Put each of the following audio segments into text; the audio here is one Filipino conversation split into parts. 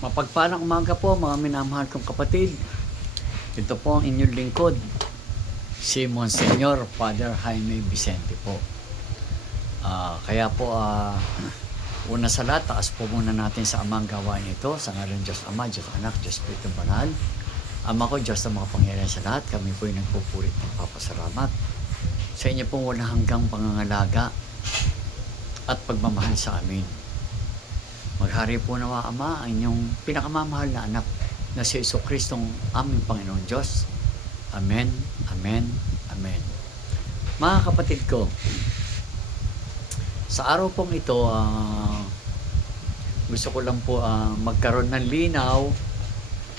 Mapagpalang umaga po mga minamahal kong kapatid. Ito po ang inyong lingkod, si Monsignor Father Jaime Vicente po. Kaya po, una sa lahat, taas po muna natin sa amang gawain ito. Sa ngalan Diyos Ama, Diyos Anak, Diyos Espiritu Banal. Ama ko, Diyos na mga pangyarihan sa lahat. Kami po ay nagpupurit ng papasalamat sa inyo pong walang hanggang pangangalaga at pagmamahal sa amin. Maghari po nawa, Ama, ang inyong pinakamamahal na anak na si Jesucristong aming Panginoon Diyos. Amen, Amen, Amen. Mga kapatid ko, sa araw pong ito, gusto ko lang po magkaroon ng linaw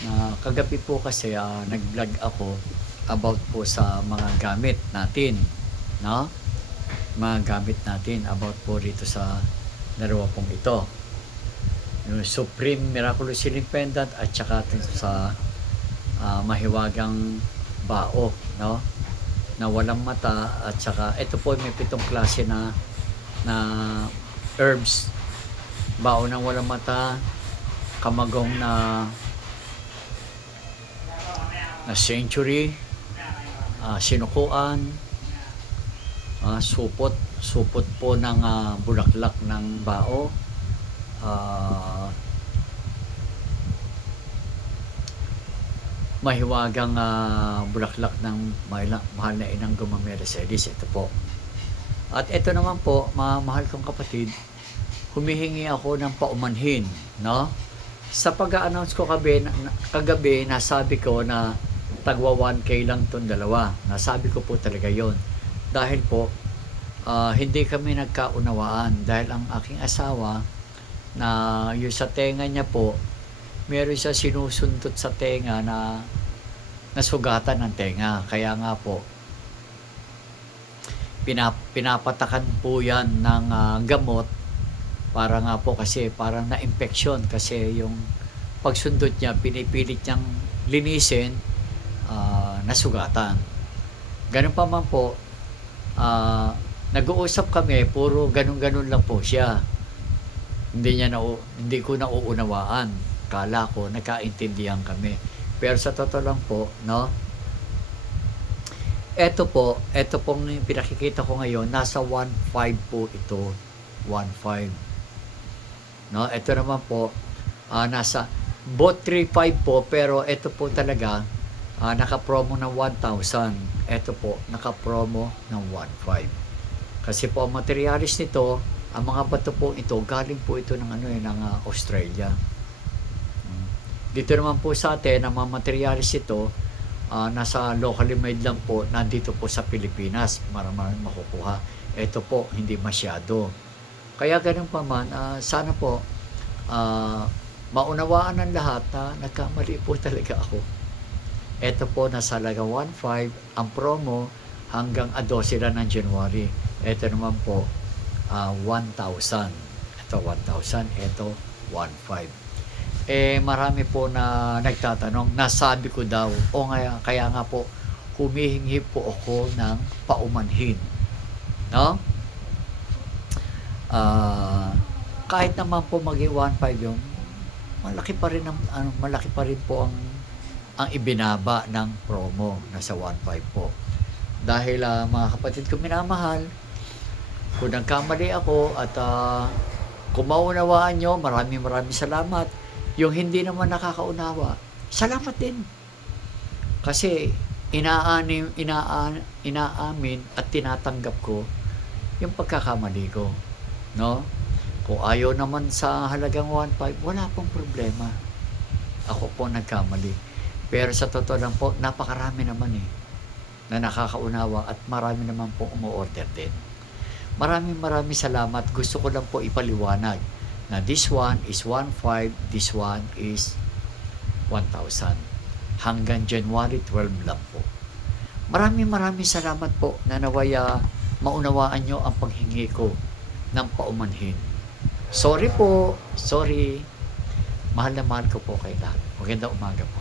na kagabi po kasi nag-vlog ako about po sa mga gamit natin, no? Mga gamit natin about po rito sa dalawa pong ito. Yung Supreme Miraculous Healing Pendant at saka sa mahiwagang bao, no? Na walang mata at saka ito po may 7 klase na herbs. Bao ng walang mata, kamagong na century, sinukuan, supot po ng bulaklak ng bao, mahiwagang bulaklak ng mahal na inang Guma Mercedes. Ito po. At ito naman po, mga mahal kong kapatid, humihingi ako ng paumanhin, no? Sa pag-a-announce ko kagabi, nasabi ko na tagwa 1K lang itong dalawa. Nasabi ko po talaga yon. Dahil po, hindi kami nagkaunawaan. Dahil ang aking asawa, na yung sa tenga niya po, meron siya sinusundot sa tenga na nasugatan ng tenga. Kaya nga po, pinapatakan po yan ng gamot para nga po kasi parang na-infection kasi yung pagsundot niya, pinipilit niyang linisin, nasugatan. Ganun pa man po, nag-uusap kami, puro ganun-ganun lang po siya. Hindi ko nauunawaan. Kala ko nagkaintindihan kami. Pero sa totoo lang po, no? Ito pong pinakikita ko ngayon, nasa 1.5 po ito. 1.5. No, ito naman po nasa both 3.5 po, pero ito po talaga naka-promo ng 1,000. Ito po naka-promo ng 1.5. Kasi po ang materialis nito, ang mga bato po ito, galing po ito ng ng Australia. Dito naman po sa atin, ang mga materialis ito, nasa locally made lang po, nandito po sa Pilipinas, maraming makukuha. Ito po, hindi masyado. Kaya ganun pa man, sana po, maunawaan ng lahat na nagkamali po talaga ako. Ito po, nasa halaga 1.5, ang promo hanggang 12 lang ng January. Ito naman po, 1,000. Ito 1,000, ito 1,500. Marami po na nagtatanong, nasabi ko daw, kaya nga po, humihingi po ako ng paumanhin. No? Kahit naman po maging 1,500 yung, malaki pa rin po ang ibinaba ng promo, nasa 1,500 po. Dahil mga kapatid ko minamahal, kung nagkamali ako at kung maunawaan nyo, maraming salamat. Yung hindi naman nakakaunawa, salamat din. Kasi inaamin at tinatanggap ko yung pagkakamali ko. No? Kung ayaw naman sa halagang 1.5, wala pong problema. Ako po nagkamali. Pero sa totoo lang po, napakarami naman na nakakaunawa at marami naman po umu-order din. Maraming salamat. Gusto ko lang po ipaliwanag na this one is 1.5, this one is 1,000. Hanggang January 12 lang po. Maraming salamat po na nawaya maunawaan nyo ang paghingi ko ng paumanhin. Sorry po. Sorry. Mahal na mahal ko po kay lahat. Magandang umaga po.